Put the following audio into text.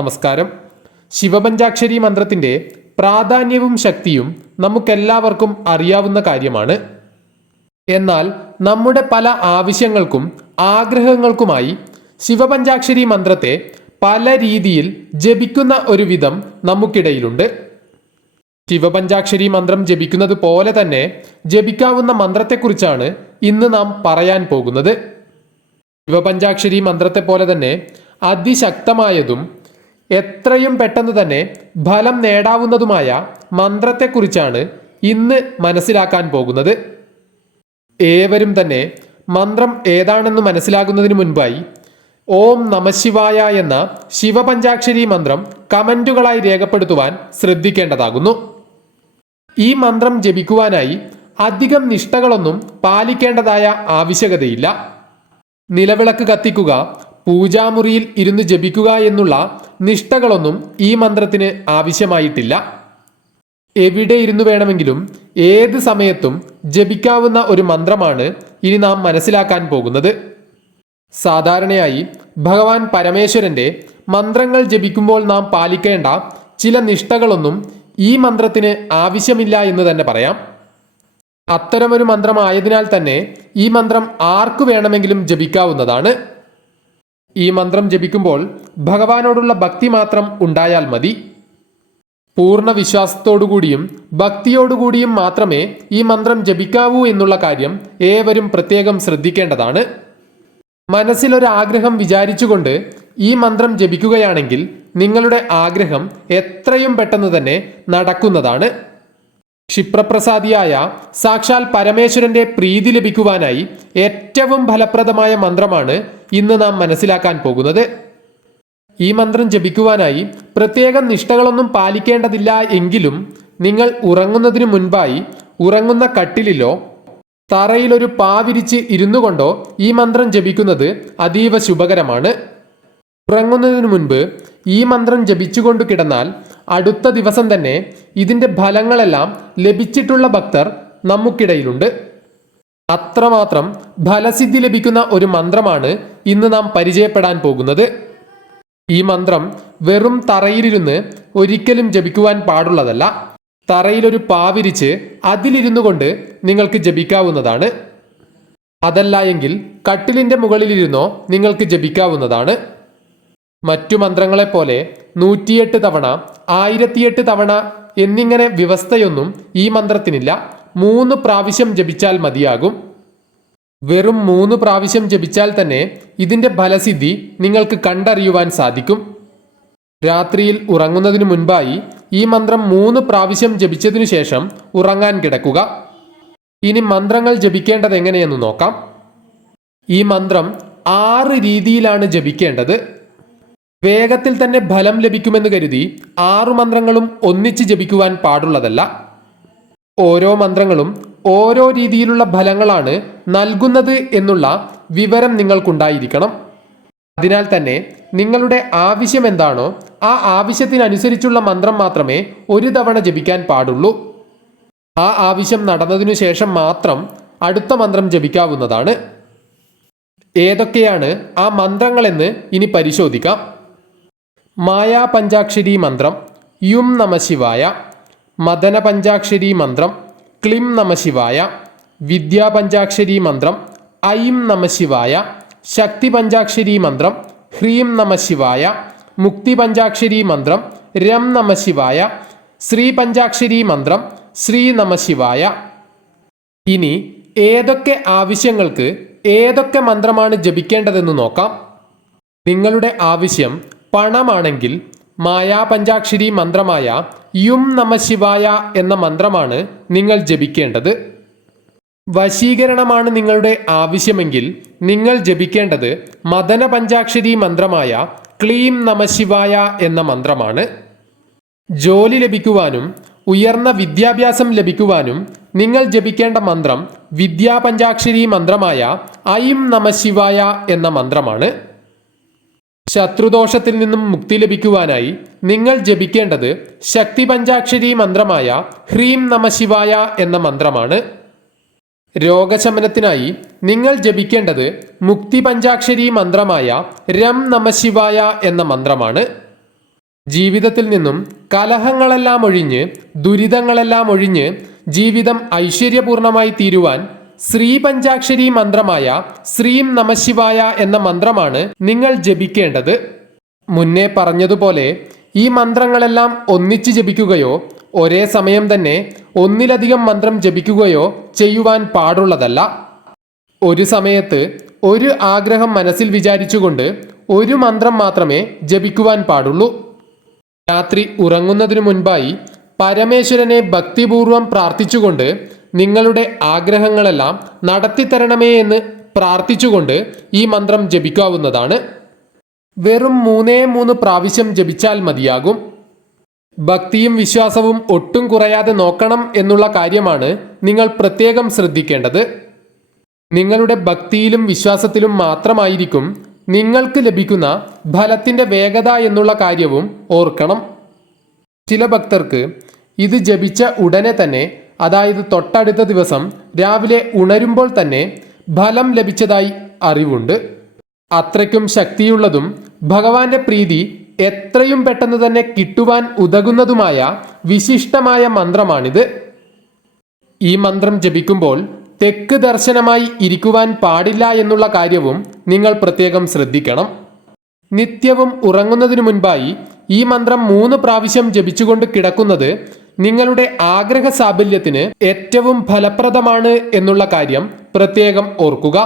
നമസ്കാരം. ശിവപഞ്ചാക്ഷരി മന്ത്രത്തിന്റെ പ്രാധാന്യവും ശക്തിയും നമുക്കെല്ലാവർക്കും അറിയാവുന്ന കാര്യമാണ്. എന്നാൽ നമ്മുടെ പല ആവശ്യങ്ങൾക്കും ആഗ്രഹങ്ങൾക്കുമായി ശിവപഞ്ചാക്ഷരി മന്ത്രത്തെ പല രീതിയിൽ ജപിക്കുന്ന ഒരു വിധം നമുക്കിടയിലുണ്ട്. ശിവപഞ്ചാക്ഷരി മന്ത്രം ജപിക്കുന്നത് പോലെ തന്നെ ജപിക്കാവുന്ന മന്ത്രത്തെക്കുറിച്ചാണ് ഇന്ന് നാം പറയാൻ പോകുന്നത്. ശിവപഞ്ചാക്ഷരി മന്ത്രത്തെ പോലെ തന്നെ അതിശക്തമായതും എത്രയും പെട്ടെന്ന് തന്നെ ഫലം നേടാവുന്നതുമായ മന്ത്രത്തെക്കുറിച്ചാണ് ഇന്ന് മനസ്സിലാക്കാൻ പോകുന്നത്. ഏവരും തന്നെ മന്ത്രം ഏതാണെന്ന് മനസ്സിലാകുന്നതിന് മുൻപായി ഓം നമശിവായ എന്ന ശിവപഞ്ചാക്ഷരി മന്ത്രം കമന്റുകളായി രേഖപ്പെടുത്തുവാൻ ശ്രദ്ധിക്കേണ്ടതാകുന്നു. ഈ മന്ത്രം ജപിക്കുവാനായി അധികം നിഷ്ഠകളൊന്നും പാലിക്കേണ്ടതായ ആവശ്യകതയില്ല. നിലവിളക്ക് കത്തിക്കുക പൂജാമുറിയിൽ ഇരുന്ന് ജപിക്കുക എന്നുള്ള നിഷ്ഠകളൊന്നും ഈ മന്ത്രത്തിന് ആവശ്യമായിട്ടില്ല. എവിടെ ഇരുന്നു വേണമെങ്കിലും ഏത് സമയത്തും ജപിക്കാവുന്ന ഒരു മന്ത്രമാണ് ഇനി നാം മനസ്സിലാക്കാൻ പോകുന്നത്. സാധാരണയായി ഭഗവാൻ പരമേശ്വരന്റെ മന്ത്രങ്ങൾ ജപിക്കുമ്പോൾ നാം പാലിക്കേണ്ട ചില നിഷ്ഠകളൊന്നും ഈ മന്ത്രത്തിന് ആവശ്യമില്ല എന്ന് തന്നെ പറയാം. അത്തരമൊരു മന്ത്രമായതിനാൽ തന്നെ ഈ മന്ത്രം ആർക്കു വേണമെങ്കിലും ജപിക്കാവുന്നതാണ്. ഈ മന്ത്രം ജപിക്കുമ്പോൾ ഭഗവാനോടുള്ള ഭക്തി മാത്രം ഉണ്ടായാൽ മതി. പൂർണ വിശ്വാസത്തോടുകൂടിയും ഭക്തിയോടുകൂടിയും മാത്രമേ ഈ മന്ത്രം ജപിക്കാവൂ എന്നുള്ള കാര്യം ഏവരും പ്രത്യേകം ശ്രദ്ധിക്കേണ്ടതാണ്. മനസ്സിലൊരാഗ്രഹം വിചാരിച്ചുകൊണ്ട് ഈ മന്ത്രം ജപിക്കുകയാണെങ്കിൽ നിങ്ങളുടെ ആഗ്രഹം എത്രയും പെട്ടെന്ന് തന്നെ നടക്കുന്നതാണ്. ക്ഷിപ്രപ്രസാദിയായ സാക്ഷാൽ പരമേശ്വരന്റെ പ്രീതി ലഭിക്കുവാനായി ഏറ്റവും ഫലപ്രദമായ മന്ത്രമാണ് ഇന്ന് നാം മനസ്സിലാക്കാൻ പോകുന്നത്. ഈ മന്ത്രം ജപിക്കുവാനായി പ്രത്യേക നിഷ്ഠകളൊന്നും പാലിക്കേണ്ടതില്ല എങ്കിലും നിങ്ങൾ ഉറങ്ങുന്നതിനു മുൻപായി ഉറങ്ങുന്ന കട്ടിലിലോ തറയിലൊരു പാവിരിച്ച് ഇരുന്നു കൊണ്ടോ ഈ മന്ത്രം ജപിക്കുന്നത് അതീവ ശുഭകരമാണ്. ഉറങ്ങുന്നതിനു മുൻപ് ഈ മന്ത്രം ജപിച്ചുകൊണ്ട് കിടന്നാൽ അടുത്ത ദിവസം തന്നെ ഇതിന്റെ ഫലങ്ങളെല്ലാം ലഭിച്ചിട്ടുള്ള ഭക്തർ നമുക്കിടയിലുണ്ട്. അത്രമാത്രം ഫലസിദ്ധി ലഭിക്കുന്ന ഒരു മന്ത്രമാണ് ഇന്ന് നാം പരിചയപ്പെടാൻ പോകുന്നത്. ഈ മന്ത്രം വെറും തറയിലിരുന്ന് ഒരിക്കലും ജപിക്കുവാൻ പാടുള്ളതല്ല. തറയിലൊരു പാവിരിച്ച് അതിലിരുന്നു കൊണ്ട് നിങ്ങൾക്ക് ജപിക്കാവുന്നതാണ്. അതല്ല എങ്കിൽ കട്ടിലിന്റെ മുകളിലിരുന്നോ നിങ്ങൾക്ക് ജപിക്കാവുന്നതാണ്. മറ്റു മന്ത്രങ്ങളെപ്പോലെ നൂറ്റിയെട്ട് തവണ ആയിരത്തിയെട്ട് തവണ എന്നിങ്ങനെ വ്യവസ്ഥയൊന്നും ഈ മന്ത്രത്തിനില്ല. മൂന്ന് പ്രാവശ്യം ജപിച്ചാൽ മതിയാകും. വെറും മൂന്ന് പ്രാവശ്യം ജപിച്ചാൽ തന്നെ ഇതിന്റെ ഫലസിദ്ധി നിങ്ങൾക്ക് കണ്ടറിയുവാൻ സാധിക്കും. രാത്രിയിൽ ഉറങ്ങുന്നതിന് മുൻപായി ഈ മന്ത്രം മൂന്ന് പ്രാവശ്യം ജപിച്ചതിനു ശേഷം ഉറങ്ങാൻ കിടക്കുക. ഇനി മന്ത്രങ്ങൾ ജപിക്കേണ്ടത് എങ്ങനെയെന്ന് നോക്കാം. ഈ മന്ത്രം ആറ് രീതിയിലാണ് ജപിക്കേണ്ടത്. വേഗത്തിൽ തന്നെ ഫലം ലഭിക്കുമെന്ന് കരുതി ആറു മന്ത്രങ്ങളും ഒന്നിച്ച് ജപിക്കുവാൻ പാടുള്ളതല്ല. ഓരോ മന്ത്രങ്ങളും ഓരോ രീതിയിലുള്ള ഫലങ്ങളാണ് നൽകുന്നത് എന്നുള്ള വിവരം നിങ്ങൾക്കുണ്ടായിരിക്കണം. അതിനാൽ തന്നെ നിങ്ങളുടെ ആവശ്യം എന്താണോ ആ ആവശ്യത്തിനനുസരിച്ചുള്ള മന്ത്രം മാത്രമേ ഒരു തവണ ജപിക്കാൻ പാടുള്ളൂ. ആ ആവശ്യം നടന്നതിനു ശേഷം മാത്രം അടുത്ത മന്ത്രം ജപിക്കാവുന്നതാണ്. ഏതൊക്കെയാണ് ആ മന്ത്രങ്ങളെന്ന് ഇനി പരിശോധിക്കാം. മായാ പഞ്ചാക്ഷരി മന്ത്രം യും നമശിവായ മദന പഞ്ചാക്ഷരി മന്ത്രം ക്ലിം നമശിവായ വിദ്യാ പഞ്ചാക്ഷരി മന്ത്രം ഐം നമശിവായ ശക്തി പഞ്ചാക്ഷരി മന്ത്രം ഹ്രീം നമശിവായ മുക്തി പഞ്ചാക്ഷരി മന്ത്രം രം നമശിവായ ശ്രീ പഞ്ചാക്ഷരി മന്ത്രം ശ്രീ നമശിവായ ഇനി ഏതൊക്കെ ആവശ്യങ്ങൾക്ക് ഏതൊക്കെ മന്ത്രമാണ് ജപിക്കേണ്ടതെന്ന് നോക്കാം. നിങ്ങളുടെ ആവശ്യം പണമാണെങ്കിൽ മായാ പഞ്ചാക്ഷരി മന്ത്രമായ യും നമ ശിവായ എന്ന മന്ത്രമാണ് നിങ്ങൾ ജപിക്കേണ്ടത്. വശീകരണമാണ് നിങ്ങളുടെ ആവശ്യമെങ്കിൽ നിങ്ങൾ ജപിക്കേണ്ടത് മദന പഞ്ചാക്ഷരി മന്ത്രമായ ക്ലീം നമശിവായ എന്ന മന്ത്രമാണ്. ജോലി ലഭിക്കുവാനും ഉയർന്ന വിദ്യാഭ്യാസം ലഭിക്കുവാനും നിങ്ങൾ ജപിക്കേണ്ട മന്ത്രം വിദ്യാപഞ്ചാക്ഷരി മന്ത്രമായ ഐം നമശിവായ എന്ന മന്ത്രമാണ്. ശത്രുദോഷത്തിൽ നിന്നും മുക്തി ലഭിക്കുവാനായി നിങ്ങൾ ജപിക്കേണ്ടത് ശക്തി പഞ്ചാക്ഷരി മന്ത്രമായ ഹ്രീം നമ ശിവായ എന്ന മന്ത്രമാണ്. രോഗശമനത്തിനായി നിങ്ങൾ ജപിക്കേണ്ടത് മുക്തി പഞ്ചാക്ഷരി മന്ത്രമായ രം നമ ശിവായ എന്ന മന്ത്രമാണ്. ജീവിതത്തിൽ നിന്നും കലഹങ്ങളെല്ലാം ഒഴിഞ്ഞ് ദുരിതങ്ങളെല്ലാം ഒഴിഞ്ഞ് ജീവിതം ഐശ്വര്യപൂർണമായി തീരുവാൻ ശ്രീ പഞ്ചാക്ഷരി മന്ത്രമായ ശ്രീം നമശിവായ എന്ന മന്ത്രമാണ് നിങ്ങൾ ജപിക്കേണ്ടത്. മുന്നേ പറഞ്ഞതുപോലെ ഈ മന്ത്രങ്ങളെല്ലാം ഒന്നിച്ച് ജപിക്കുകയോ ഒരേ സമയം തന്നെ ഒന്നിലധികം മന്ത്രം ജപിക്കുകയോ ചെയ്യുവാൻ പാടുള്ളതല്ല. ഒരു സമയത്ത് ഒരു ആഗ്രഹം മനസ്സിൽ വിചാരിച്ചുകൊണ്ട് ഒരു മന്ത്രം മാത്രമേ ജപിക്കുവാൻ പാടുള്ളൂ. രാത്രി ഉറങ്ങുന്നതിനു മുൻപായി പരമേശ്വരനെ ഭക്തിപൂർവം പ്രാർത്ഥിച്ചുകൊണ്ട് നിങ്ങളുടെ ആഗ്രഹങ്ങളെല്ലാം നടത്തിത്തരണമേ എന്ന് പ്രാർത്ഥിച്ചുകൊണ്ട് ഈ മന്ത്രം ജപിക്കാവുന്നതാണ്. വെറും മൂന്നേ മൂന്ന് പ്രാവശ്യം ജപിച്ചാൽ മതിയാകും. ഭക്തിയും വിശ്വാസവും ഒട്ടും കുറയാതെ നോക്കണം എന്നുള്ള കാര്യമാണ് നിങ്ങൾ പ്രത്യേകം ശ്രദ്ധിക്കേണ്ടത്. നിങ്ങളുടെ ഭക്തിയിലും വിശ്വാസത്തിലും മാത്രമായിരിക്കും നിങ്ങൾക്ക് ലഭിക്കുന്ന ഫലത്തിന്റെ വേഗത എന്നുള്ള കാര്യവും ഓർക്കണം. ചില ഭക്തർക്ക് ഇത് ജപിച്ച ഉടനെ തന്നെ അതായത് തൊട്ടടുത്ത ദിവസം രാവിലെ ഉണരുമ്പോൾ തന്നെ ഫലം ലഭിച്ചതായി അറിവുണ്ട്. അത്രയ്ക്കും ശക്തിയുള്ളതും ഭഗവാന്റെ പ്രീതി എത്രയും പെട്ടെന്ന് തന്നെ കിട്ടുവാൻ ഉതകുന്നതുമായ വിശിഷ്ടമായ മന്ത്രമാണിത്. ഈ മന്ത്രം ജപിക്കുമ്പോൾ തെക്ക് ദർശനമായി ഇരിക്കുവാൻ പാടില്ല എന്നുള്ള കാര്യവും നിങ്ങൾ പ്രത്യേകം ശ്രദ്ധിക്കണം. നിത്യവും ഉറങ്ങുന്നതിനു മുൻപായി ഈ മന്ത്രം മൂന്ന് പ്രാവശ്യം ജപിച്ചുകൊണ്ട് കിടക്കുന്നത് നിങ്ങളുടെ ആഗ്രഹ ഏറ്റവും ഫലപ്രദമാണ് എന്നുള്ള കാര്യം പ്രത്യേകം ഓർക്കുക.